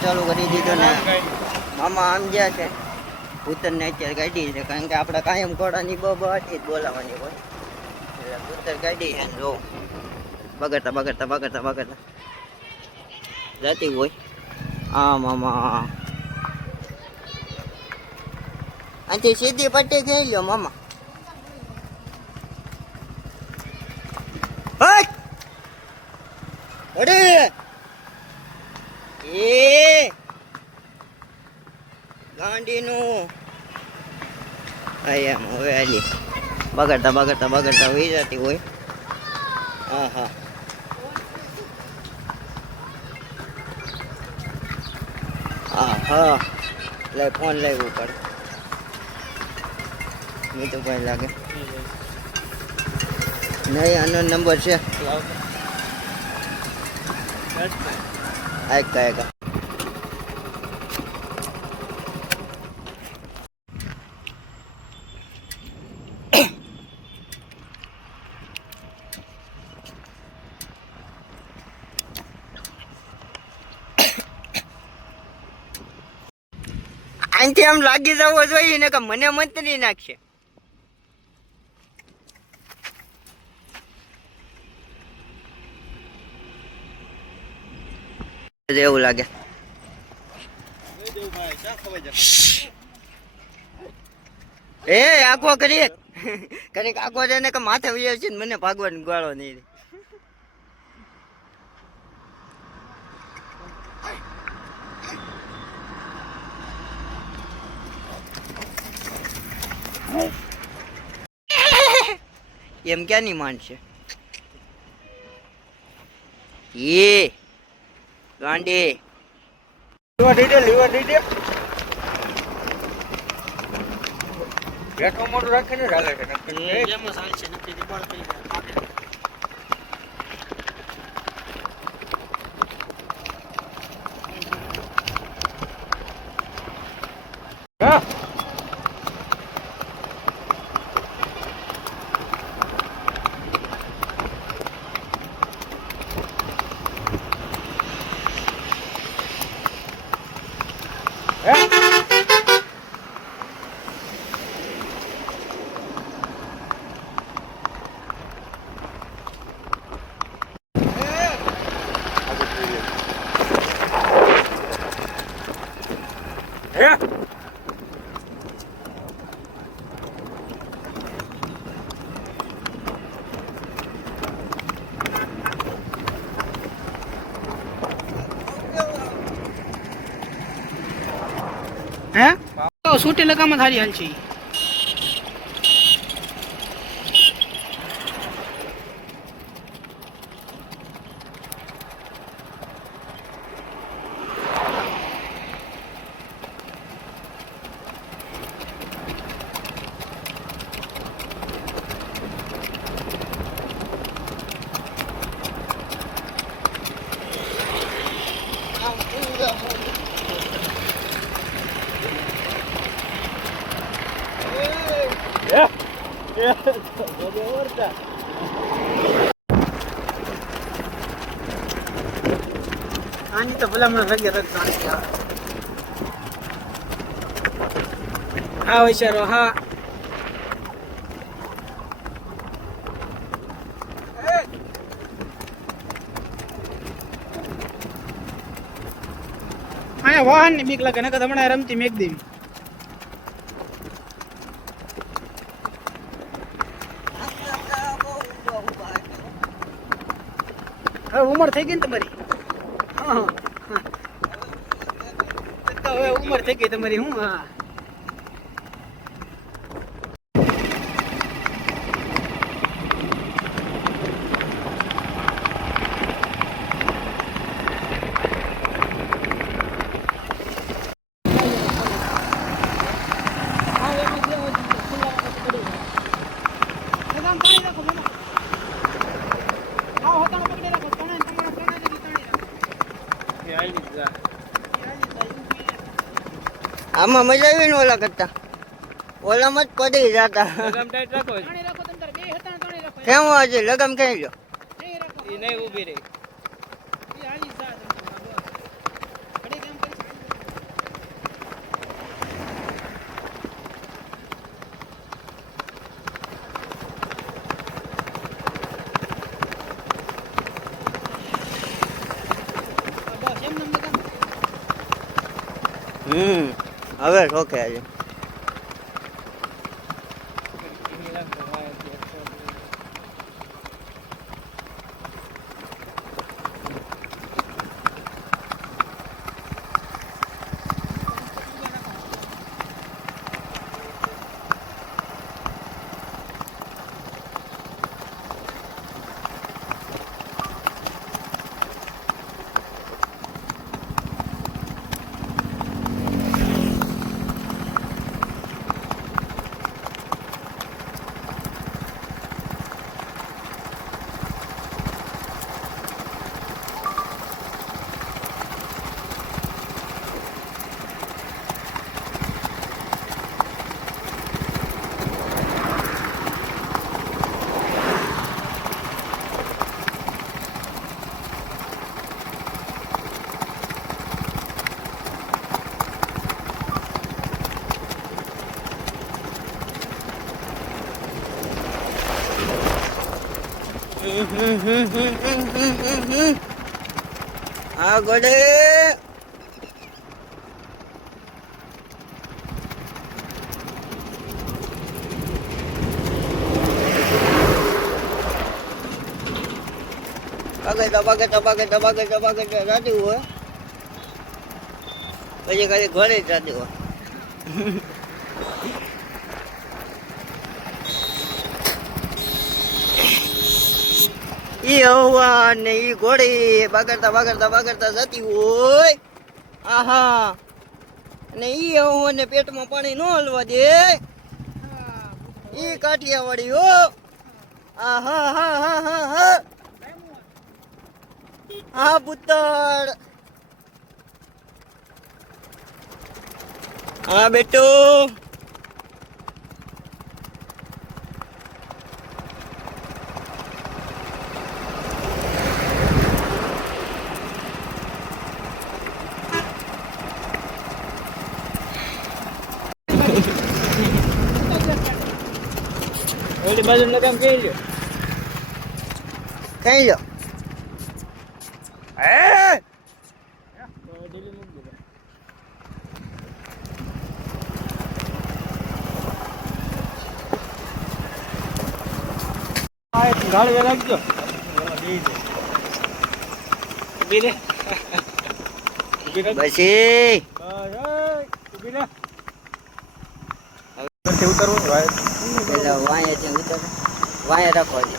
ચાલુ કરી દીધો ને મામા આમ ગયા છે ઉત્તરને અત્યારે કાઢી છે કારણ કે આપણે કાયમ ઘોડાની બબાટી જ બોલાવવાની હોય એટલે ઉત્તર કાઢી છે જો બગડતા બગડતા બગડતા બગડતા જતી હોય હા મામા અહીંથી સીધી પટ્ટી ખેલી લ્યો મામા અરે એ ગાંડીનું એમ હવે આલી બગડતા બગડતા બગડતા વહી જતી હોય હા હા હા હા લઈ ફોન લેવું પડે મેં તો ભાઈ લાગે નહીં આનો નંબર છે આયકા આયકા અહીંથી આમ લાગી જવો જોઈએ ને કે મને મંત્રી નાખશે એવું લાગે એ આખો કરીએ કઈક આખો છે ને કે માથે વહી છે ને મને ભાગવાનો ગાળો નહીં એમ ક્યાં નહીં માનશે એ ગાંડી લીવર દઈ દે બેઠો મોટું રાખીને ચાલે છે सूटे लगा में थारी हाल छी आनी तो भला मैं लग गया था हाँ वैशारो हाँ हाँ वाहन ने बीक लगे ना कदम ना रमती मेक देवी उमर થઈ ગઈ ને તમારી હા તો હવે ઉમર થઈ ગઈ તમારી હું હા આમાં મજા આવી ને ઓલા કરતા ઓલામાં જ પડી જતા લગામ ટાઈટ રાખો કેમ આજે લગામ ક્યાં ગયો એ નહીં ઊભી રહી હવે ઠોકે આજે. આ ગોડે બગડતા જાતી હોય પછી ખાલી ઘરે જ જાતી હોય. ઈ હવા ને ઈ ઘોડી બગડતા જતી હોય. આહા અને ઈ હવા ને પેટમાં પાણી ન હલવા દે. ઈ કાઠિયાવાડી હો. આહા હા હા હા હા હા પુત્ર. હા બેટો. ઓલી બાજુ નું કામ કરી લ્યો. કઈ લો ગાડી રાખજો. ઉભી રે. પછી ઉતરવું પેલા વાયા છે ઉતર વાયા રાખો છે.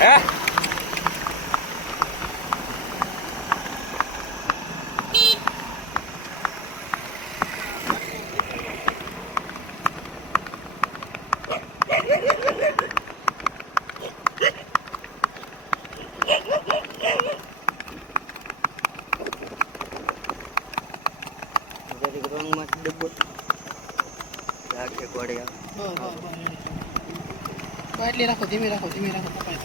હે એટલી રાખો ધીમે રાખો કપાય.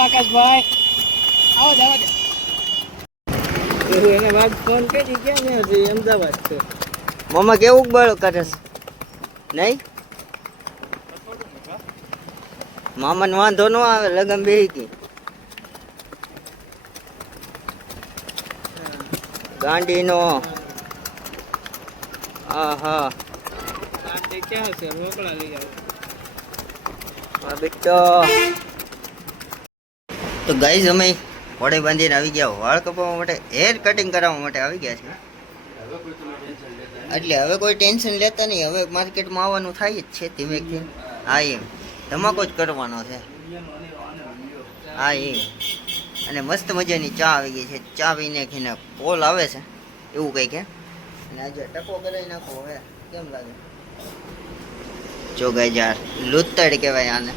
આકાશભાઈ આવો જવા દે. એને વાત ફોન કરી ક્યાં ને હજી અમદાવાદ છે. મમ્મા કેવું બળ કરે છે નહીં? મામાને વાંધો ન આવે લગન બેહી ગઈ. ગાંડીનો આહા આંટી ક્યાં છે? રોકડા લઈ આવો. આ બેટો તો ગાઈઝ અમે ઘોડે બાંધીને આવી ગયા વાળ કપાવવા માટે હેર કટિંગ કરાવવા માટે આવી ગયા છે. એટલે હવે કોઈ ટેન્શન લેતા નહીં. હવે માર્કેટમાં આવવાનું થાય જ છે ધીમેથી. હા એમ ધમાકો જ કરવાનો છે. હા એમ અને મસ્ત મજાની ચા આવી ગઈ છે. ચા પીને ખીને કોલ આવે છે એવું કંઈક હે. અને આજે ટકો કરાવી નાખો હવે કેમ લાગે? જો ગાય યાર લૂંતડ કહેવાય આને.